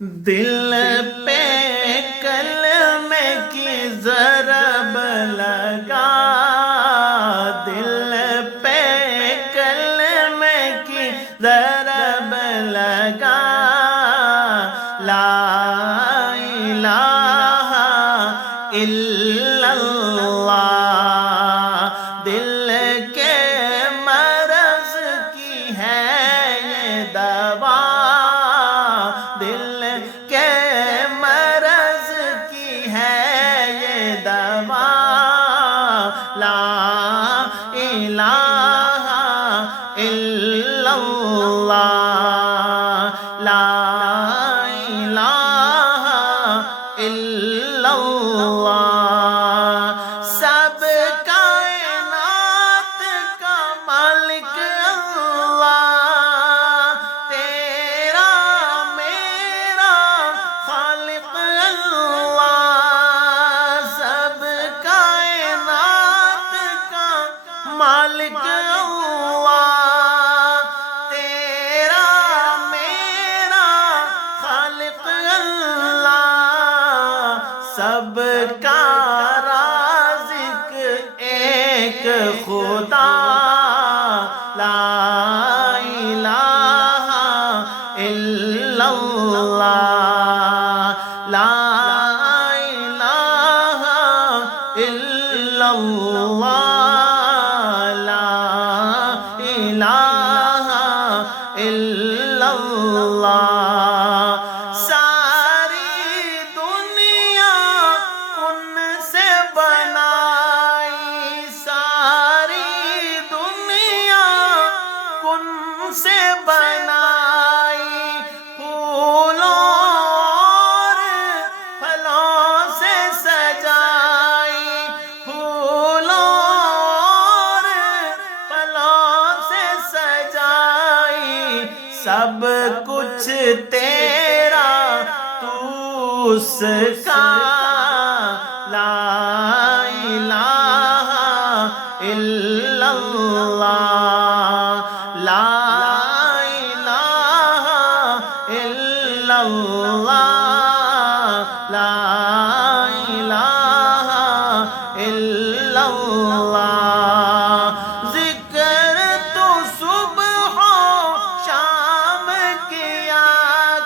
دل پہ کلمے کی ضرب لگا، دل پہ کلمے کی ضرب لگا، لا الہ الا اللہ، دل کے مرض کی ہے یہ دوا، دل کے مرض کی ہے یہ دوا، لا الہ الا اللہ، لا الہ الا اللہ، سب کائنات کا مالک اللہ، تیرا میرا خالق اللہ، سب کائنات کا مالک اللہ، تیرا میرا خالق اللہ، سب کا رازق ایک خدا، لا الہ الا اللہ، لا الہ الا اللہ، لا الہ الا اللہ، ساری دنیا ان سے بنائی، ساری دنیا ان سے بنائی، پھولوں اور پھلوں سے سجائی، پھولوں اور پھلوں سے سجائی، سب کچھ تیرا تو اس کا، لا الہ الا اللہ، لا الہ الا اللہ، لا الہ الا اللہ، ذکر تو صبح و شام کیا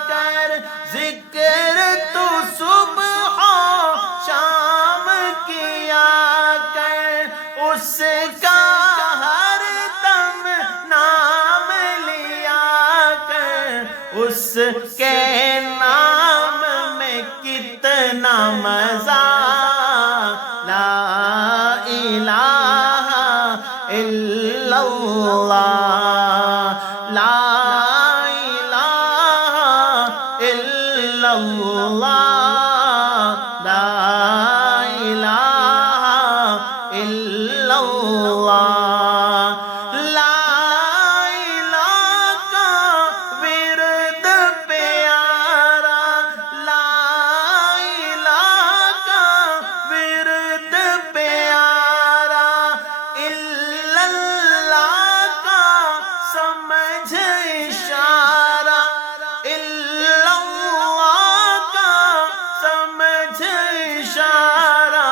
کر، ذکر تو صبح و شام کیا کر، اس کا ہر دم نام لیا کر، اس کے نام میں کتنا مزہ، لا الہ الا اللہ، لا الہ الا اللہ، لا الہ الا اللہ، لا الہ کا ورد پیارا، لا الہ کا ورد پیارا، الا اللہ کا سمجھ اشارہ، الا اللہ کا سمجھ اشارہ،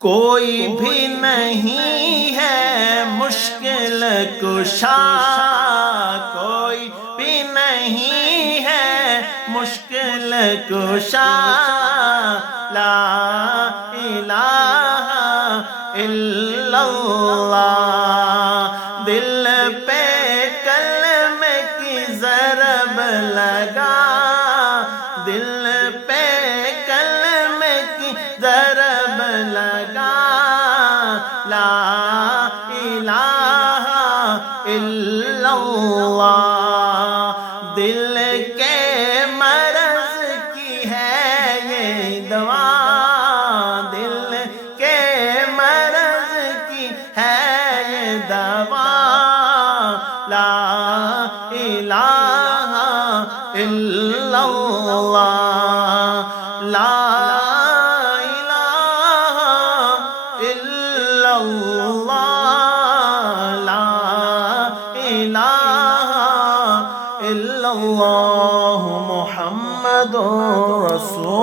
کوئی بھی نہیں ہے مشکل کشا، کوئی بھی نہیں ہے مشکل کشا، لا الہ الا اللہ، دل پہ کلمے کی ضرب لگا، دل پہ کلمے کی ضرب لگا، لا الہ الا اللہ، دل کے مرض کی ہے یہ دوا، دل کے مرض کی ہے یہ دوا، لا الہ الا اللہ، لا الہ الا اللہ، لا الہ الا ইল্লাল্লাহু মুহাম্মাদুর রাসূলুল্লাহ